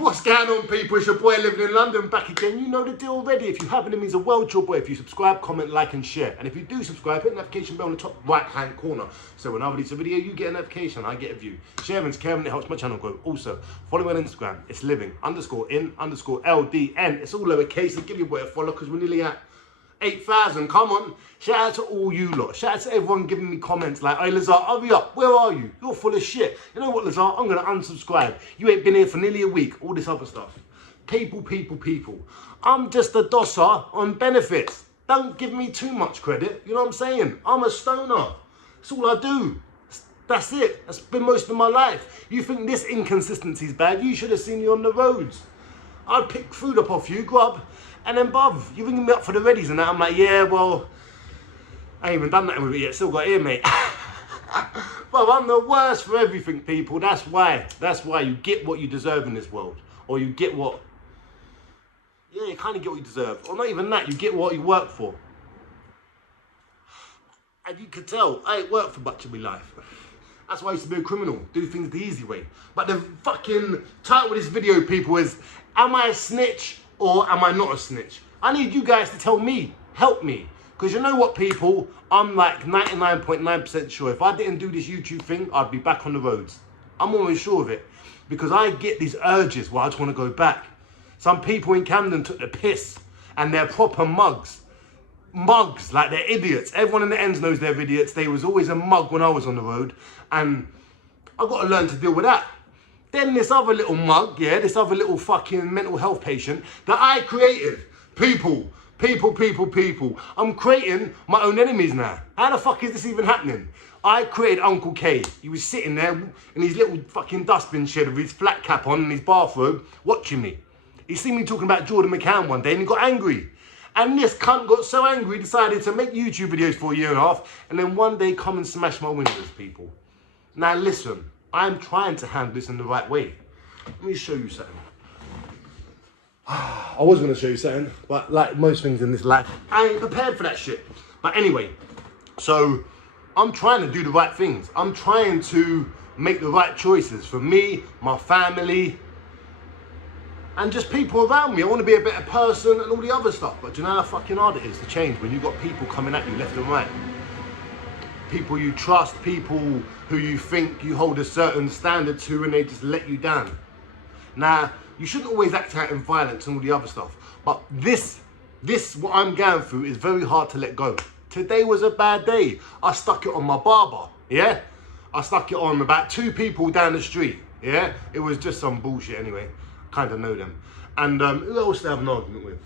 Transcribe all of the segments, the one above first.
What's going on, people? It's your boy living in London back again. You know the deal already. If you haven't, it means the world to your boy. If you subscribe, comment, like and share. And if you do subscribe, hit the notification bell on the top right hand corner. So when I release a video, you get a notification, I get a view. Sharing's caring, it helps my channel grow. Also, follow me on Instagram. It's living_in_LDN. It's all lowercase, so give your boy a follow because we're nearly at 8,000. Come on. Shout out to all you lot. Shout out to everyone giving me comments like, hey Lazar, hurry up. Where are you? You're full of shit. You know what, Lazar? I'm going to unsubscribe. You ain't been here for nearly a week. All this other stuff. People. I'm just a dosser on benefits. Don't give me too much credit. You know what I'm saying? I'm a stoner. That's all I do. That's it. That's been most of my life. You think this inconsistency is bad? You should have seen me on the roads. I'd pick food up off you, grub. And then, bruv, you ringing me up for the readies and that. I'm like, yeah, well, I ain't even done nothing with it yet. Still got here, mate. Bruv, I'm the worst for everything, people. That's why. That's why you get what you deserve in this world. Or you get what... Yeah, you kind of get what you deserve. Or not even that. You get what you work for. And you can tell, I ain't worked for much of my life. That's why I used to be a criminal. Do things the easy way. But the fucking title of this video, people, is... Am I a snitch or am I not a snitch? I need you guys to tell me, help me. Because you know what, people? I'm like 99.9% sure if I didn't do this YouTube thing, I'd be back on the roads. I'm always sure of it. Because I get these urges where I just want to go back. Some people in Camden took the piss and they're proper mugs. Mugs, like they're idiots. Everyone in the ends knows they're idiots. They was always a mug when I was on the road. And I got to learn to deal with that. Then this other little mug, yeah, this other little fucking mental health patient that I created. People. I'm creating my own enemies now. How the fuck is this even happening? I created Uncle K. He was sitting there in his little fucking dustbin shed with his flat cap on and his bathrobe, watching me. He seen me talking about Jordan McCann one day and he got angry. And this cunt got so angry, he decided to make YouTube videos for a year and a half and then one day come and smash my windows, people. Now listen. I'm trying to handle this in the right way. Let me show you something. I was going to show you something, but like most things in this life, I ain't prepared for that shit. But anyway, so I'm trying to do the right things. I'm trying to make the right choices for me, my family, and just people around me. I want to be a better person and all the other stuff. But do you know how fucking hard it is to change when you've got people coming at you left and right? People you trust, people who you think you hold a certain standard to and they just let you down. Now, you shouldn't always act out in violence and all the other stuff, but this what I'm going through is very hard to let go. Today was a bad day. I stuck it on my barber, yeah? I stuck it on about 2 people down the street, yeah? It was just some bullshit anyway, kind of know them. And who else did I have an argument with?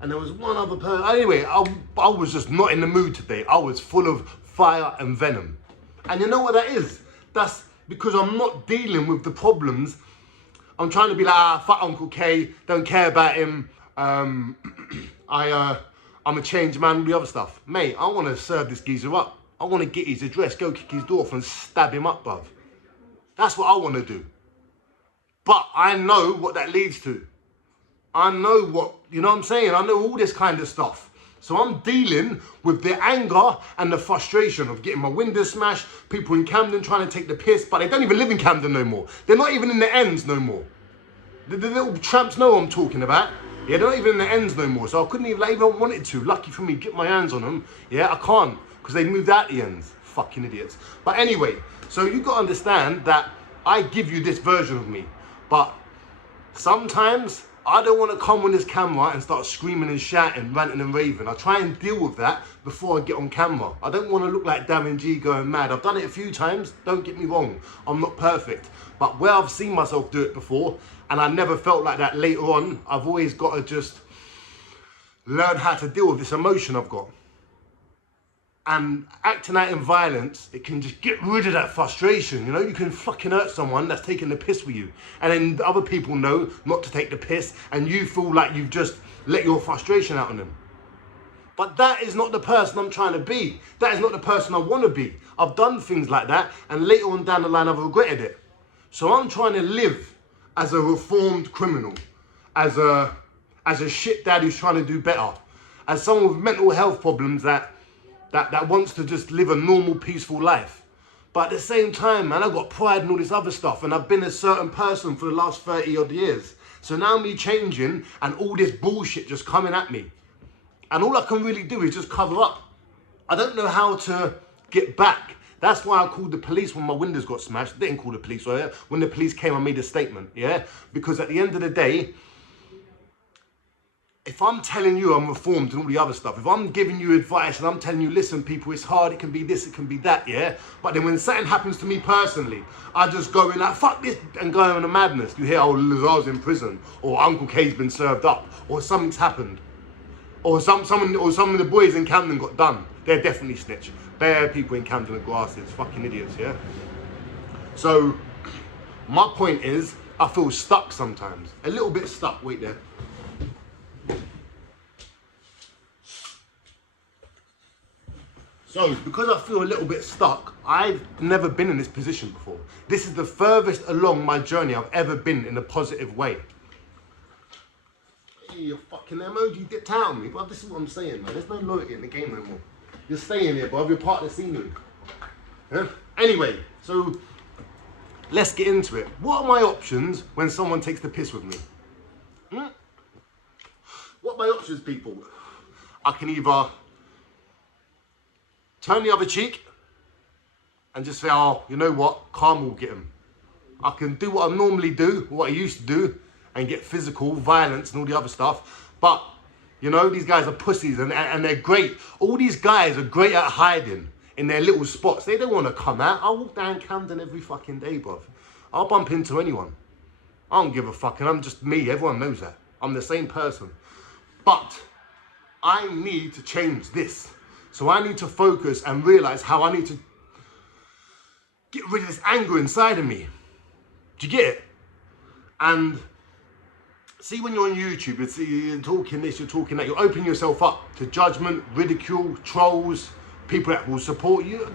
And there was one other person. Anyway, I was just not in the mood today. I was full of fire and venom. And you know what that is? That's because I'm not dealing with the problems. I'm trying to be like, fuck Uncle K, don't care about him. I'm a changed man, all the other stuff. Mate, I want to serve this geezer up. I want to get his address, go kick his door off and stab him up, bruv. That's what I want to do. But I know what that leads to. I know what, you know what I'm saying? I know all this kind of stuff. So I'm dealing with the anger and the frustration of getting my windows smashed, people in Camden trying to take the piss, but they don't even live in Camden no more. They're not even in the ends no more. The little tramps know what I'm talking about. Yeah, they're not even in the ends no more. So I couldn't even, like, even wanted to. Lucky for me, get my hands on them. Yeah, I can't, because they moved out the ends. Fucking idiots. But anyway, so you got to understand that I give you this version of me. But sometimes I don't want to come on this camera and start screaming and shouting, ranting and raving. I try and deal with that before I get on camera. I don't want to look like Darren G going mad. I've done it a few times, don't get me wrong. I'm not perfect. But where I've seen myself do it before, and I never felt like that later on, I've always got to just learn how to deal with this emotion I've got. And acting out in violence, it can just get rid of that frustration, you know? You can fucking hurt someone that's taking the piss with you. And then other people know not to take the piss, and you feel like you've just let your frustration out on them. But that is not the person I'm trying to be. That is not the person I want to be. I've done things like that, and later on down the line, I've regretted it. So I'm trying to live as a reformed criminal, as a shit dad who's trying to do better, as someone with mental health problems that wants to just live a normal, peaceful life. But at the same time, man, I've got pride and all this other stuff, and I've been a certain person for the last 30 odd years. So now me changing and all this bullshit just coming at me. And all I can really do is just cover up. I don't know how to get back. That's why I called the police when my windows got smashed. I didn't call the police, right? When the police came, I made a statement, yeah? Because at the end of the day, if I'm telling you I'm reformed and all the other stuff, if I'm giving you advice and I'm telling you, listen, people, it's hard, it can be this, it can be that, yeah? But then when something happens to me personally, I just go in like, fuck this, and go in a madness. You hear, oh, Lazar's in prison, or Uncle K's been served up, or something's happened. Or some of the boys in Camden got done. They're definitely snitch. Bare people in Camden are grasses, fucking idiots, yeah? So, my point is, I feel stuck sometimes. A little bit stuck, wait there. So, because I feel a little bit stuck, I've never been in this position before. This is the furthest along my journey I've ever been in a positive way. Hey, you fucking emoji dipped out on me, but this is what I'm saying, man. There's no loyalty in the game no more. You're staying here, bruv. You're part of the scenery. Yeah? Anyway, so let's get into it. What are my options when someone takes the piss with me? What are my options, people? I can either turn the other cheek and just say, oh, you know what? Karma will get him. I can do what I normally do, what I used to do, and get physical, violence, and all the other stuff. But, you know, these guys are pussies, and they're great. All these guys are great at hiding in their little spots. They don't want to come out. I walk down Camden every fucking day, bruv. I'll bump into anyone. I don't give a fuck, and I'm just me. Everyone knows that. I'm the same person. But I need to change this. So I need to focus and realize how I need to get rid of this anger inside of me. Do you get it? And see, when you're on YouTube, you're talking this, you're talking that, you're opening yourself up to judgment, ridicule, trolls, people that will support you,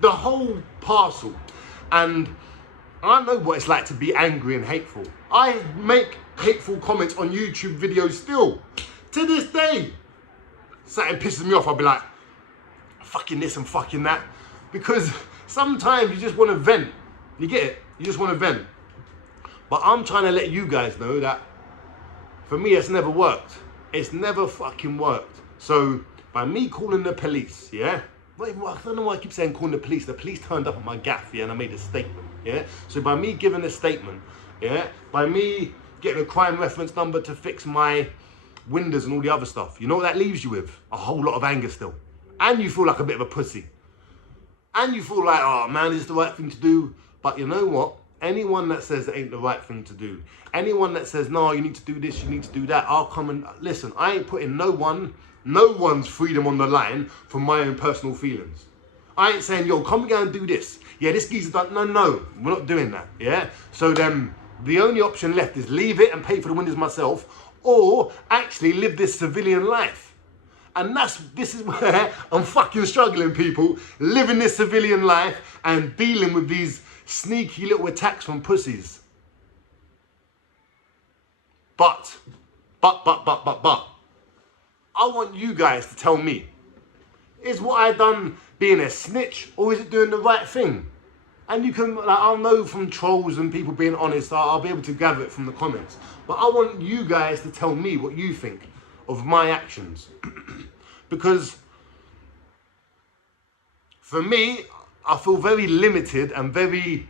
the whole parcel. And I know what it's like to be angry and hateful. I make hateful comments on YouTube videos still. To this day. Something pisses me off, I'll be like, fucking this and fucking that. Because sometimes you just want to vent. You get it? You just want to vent. But I'm trying to let you guys know that for me, it's never worked. It's never fucking worked. So by me calling the police, yeah? I don't know why I keep saying calling the police. The police turned up at my gaff, yeah, and I made a statement, yeah? So by me giving a statement, yeah? By me getting a crime reference number to fix my windows and all the other stuff, you know what that leaves you with? A whole lot of anger still. And you feel like a bit of a pussy. And you feel like, oh man, is this the right thing to do? But you know what? Anyone that says it ain't the right thing to do, anyone that says, no, you need to do this, you need to do that, I'll come and, listen, I ain't putting no one's freedom on the line for my own personal feelings. I ain't saying, yo, come and do this. Yeah, this geezer's done, no, we're not doing that, yeah? So then, the only option left is leave it and pay for the windows myself, or actually live this civilian life. And this is where I'm fucking struggling, people. Living this civilian life and dealing with these sneaky little attacks from pussies. But, I want you guys to tell me, is what I done being a snitch, or is it doing the right thing? And you can, like, I'll know from trolls and people being honest, I'll be able to gather it from the comments. But I want you guys to tell me what you think of my actions. Because for me, I feel very limited and very,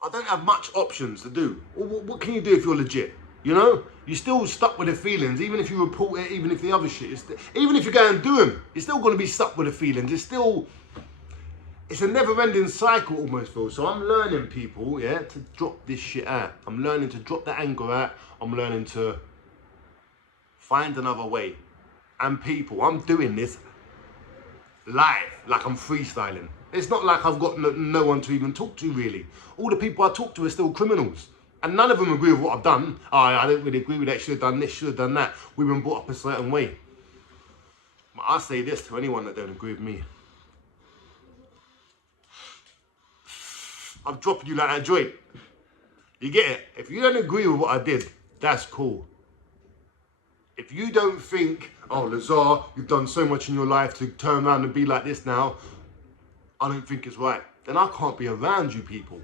I don't have much options to do. What can you do if you're legit? You know? You're still stuck with the feelings, even if you report it, even if the other shit is, even if you go and do them, you're still going to be stuck with the feelings. It's a never-ending cycle almost, Phil. So I'm learning, people, yeah, to drop this shit out. I'm learning to drop the anger out. I'm learning to find another way. And people, I'm doing this live, like I'm freestyling. It's not like I've got no one to even talk to, really. All the people I talk to are still criminals. And none of them agree with what I've done. Oh, I don't really agree with that. Should have done this, should have done that. We've been brought up a certain way. But I say this to anyone that don't agree with me. I'm dropping you like that joint. You get it? If you don't agree with what I did, that's cool. If you don't think, oh, Lazar, you've done so much in your life to turn around and be like this now, I don't think it's right. Then I can't be around you people.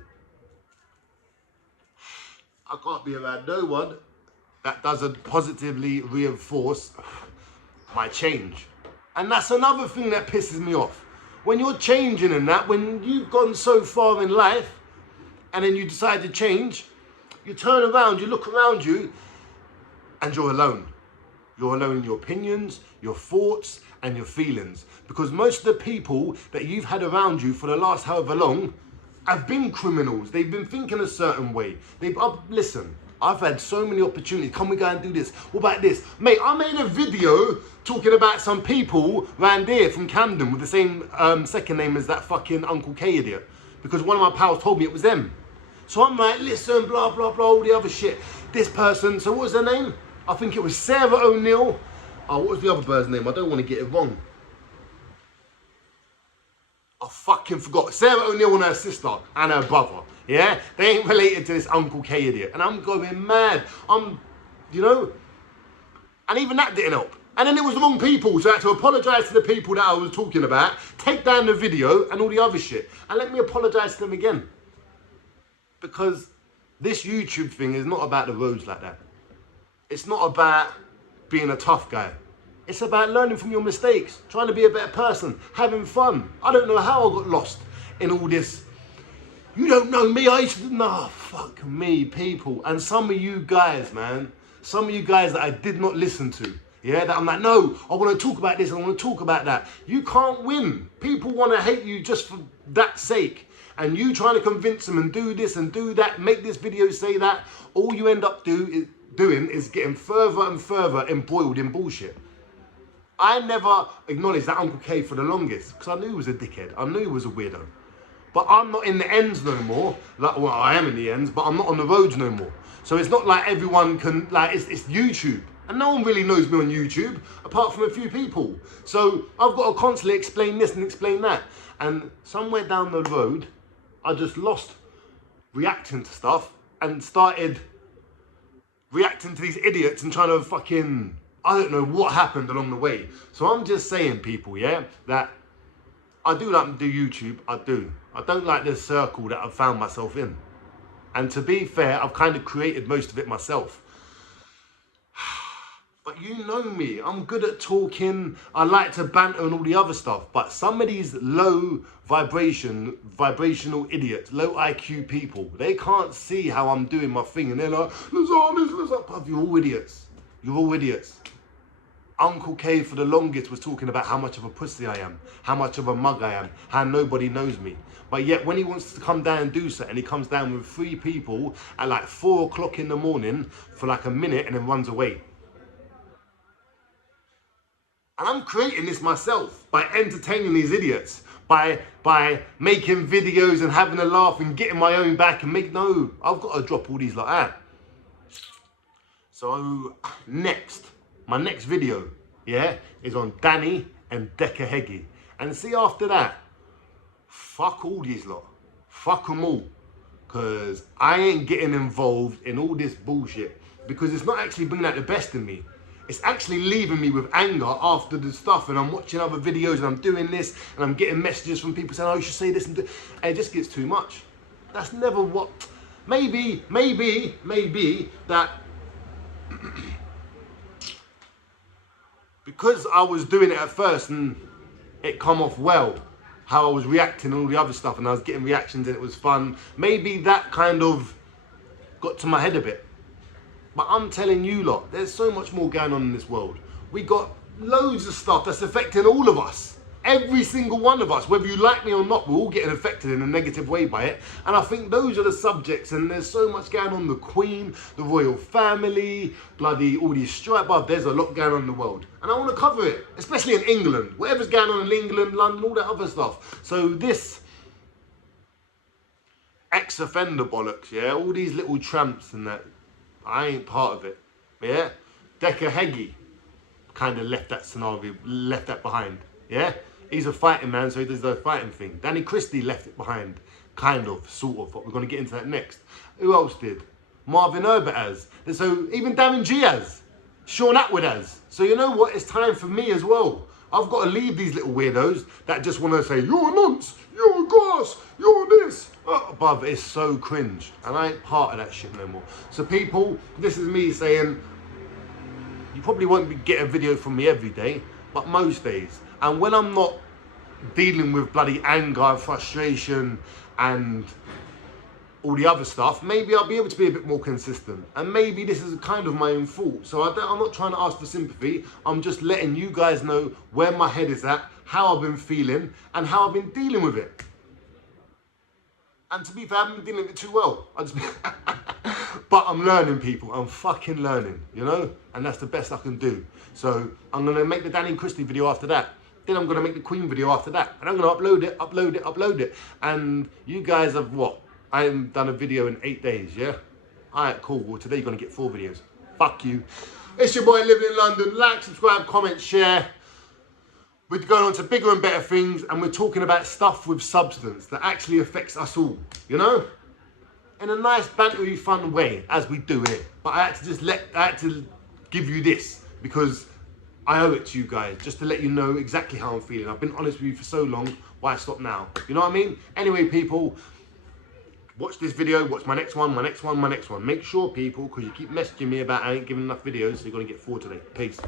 I can't be around no one that doesn't positively reinforce my change. And that's another thing that pisses me off. When you're changing and that, when you've gone so far in life and then you decide to change, you turn around, you look around you, and you're alone. You're alone in your opinions, your thoughts, and your feelings. Because most of the people that you've had around you for the last however long have been criminals. They've been thinking a certain way. Listen, I've had so many opportunities. Can we go and do this? What about this? Mate, I made a video talking about some people around there from Camden with the same second name as that fucking Uncle K idiot. Because one of my pals told me it was them. So I'm like, listen, blah, blah, blah, all the other shit. This person, so what was their name? I think it was Sarah O'Neill. Oh, what was the other bird's name? I don't want to get it wrong. I fucking forgot. Sarah O'Neill and her sister and her brother. Yeah? They ain't related to this Uncle K idiot. And I'm going mad. You know? And even that didn't help. And then it was the wrong people. So I had to apologise to the people that I was talking about, take down the video and all the other shit. And let me apologise to them again. Because this YouTube thing is not about the roads like that. It's not about being a tough guy. It's about learning from your mistakes, trying to be a better person, having fun. I don't know how I got lost in all this. You don't know me, I used to, nah, fuck me, people. And some of you guys, man, some of you guys that I did not listen to, yeah, that I'm like, no, I want to talk about this, I want to talk about that. You can't win. People want to hate you just for that sake. And you trying to convince them and do this and do that, make this video say that, all you end up doing is getting further and further embroiled in bullshit. I never acknowledged that Uncle K for the longest because I knew he was a dickhead. I knew he was a weirdo. But I'm not in the ends no more. Like, well, I am in the ends, but I'm not on the roads no more. So it's not like everyone can, like, it's YouTube. And no one really knows me on YouTube, apart from a few people. So I've got to constantly explain this and explain that. And somewhere down the road, I just lost reacting to stuff and started reacting to these idiots and trying to fucking, I don't know what happened along the way. So I'm just saying, people, yeah, that I do like to do YouTube, I do. I don't like this circle that I've found myself in. And to be fair, I've kind of created most of it myself. But you know me, I'm good at talking, I like to banter and all the other stuff, but some of these low vibrational idiots, low IQ people, they can't see how I'm doing my thing and they're like, Lazar, you're all idiots. You're all idiots. Uncle K for the longest was talking about how much of a pussy I am, how much of a mug I am, how nobody knows me. But yet when he wants to come down and do something, he comes down with 3 people at like 4 o'clock in the morning for like a minute and then runs away. And I'm creating this myself by entertaining these idiots, by making videos and having a laugh and getting my own back and no, I've got to drop all these like that. So my next video, yeah, is on Danny and Decca Heggie. And see after that, fuck all these lot. Fuck them all. Because I ain't getting involved in all this bullshit. Because it's not actually bringing out the best in me. It's actually leaving me with anger after the stuff, and I'm watching other videos and I'm doing this and I'm getting messages from people saying, oh, you should say this and do, and it just gets too much. That's never what, maybe that because I was doing it at first and it come off well, how I was reacting and all the other stuff and I was getting reactions and it was fun, maybe that kind of got to my head a bit. But I'm telling you lot, there's so much more going on in this world. We got loads of stuff that's affecting all of us. Every single one of us, whether you like me or not, we're all getting affected in a negative way by it. And I think those are the subjects, and there's so much going on. The Queen, the royal family, bloody all these strikes. There's a lot going on in the world. And I want to cover it, especially in England. Whatever's going on in England, London, all that other stuff. So this ex-offender bollocks, yeah, all these little tramps and that, I ain't part of it, yeah? Decca Heggie kind of left that scenario, left that behind, yeah? He's a fighting man, so he does the fighting thing. Danny Christie left it behind, kind of, sort of, but we're going to get into that next. Who else did? Marvin Herbert has. So even Darren G has. Sean Atwood has. So you know what? It's time for me as well. I've got to leave these little weirdos that just want to say, you're a nonce, you're a goss, you're this. Oh, bruv, it's so cringe. And I ain't part of that shit no more. So people, this is me saying, you probably won't get a video from me every day, but most days. And when I'm not dealing with bloody anger and frustration and all the other stuff, maybe I'll be able to be a bit more consistent. And maybe this is kind of my own fault. So I'm not trying to ask for sympathy. I'm just letting you guys know where my head is at, how I've been feeling, and how I've been dealing with it. And to be fair, I haven't been dealing with it too well. But I'm learning, people. I'm fucking learning, you know? And that's the best I can do. So I'm going to make the Danny Christie video after that. Then I'm going to make the Queen video after that. And I'm going to upload it. And you guys have what? I haven't done a video in 8 days, yeah? Alright, cool. Well, today you're going to get 4 videos. Fuck you. It's your boy living in London. Like, subscribe, comment, share. We're going on to bigger and better things, and we're talking about stuff with substance that actually affects us all, you know? In a nice, bantery, fun way, as we do it. But I had to give you this, because I owe it to you guys, just to let you know exactly how I'm feeling. I've been honest with you for so long, why stop now? You know what I mean? Anyway, people, watch this video, watch my next one. Make sure, people, because you keep messaging me about I ain't giving enough videos, so you're going to get 4 today. Peace.